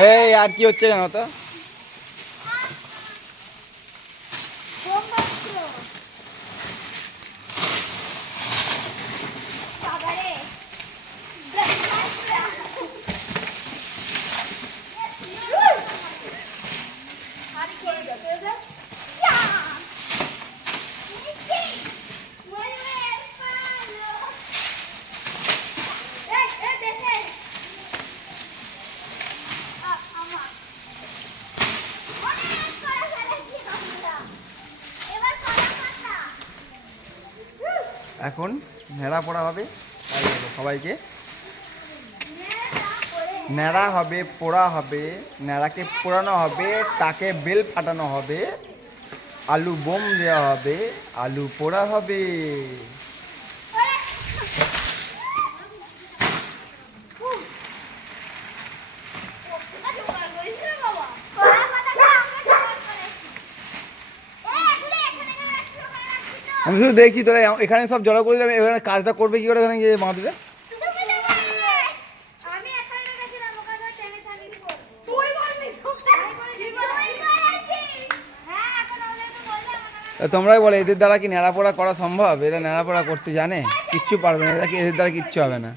এই আর কি হচ্ছে জানো তো? এখন নেড়া পড়া হবে, সবাইকে নেড়া হবে, পোড়া হবে, নেড়াকে পোড়ানো হবে, তাকে বেল ফাটানো হবে, আলু বোম দেওয়া হবে, আলু পোড়া হবে। আমি শুধু দেখছি তোরা এখানে সব জড়ো করে দিলাম, এখানে কাজটা করবে কি করে এখানে গিয়ে মাদুরে? তোমরাই বলে এদের দ্বারা কি নেড়াপোড়া করা সম্ভব? এরা নেড়াপোড়া করতে জানে? কিচ্ছু পারবে না, এদের দ্বারা কিচ্ছু হবে না।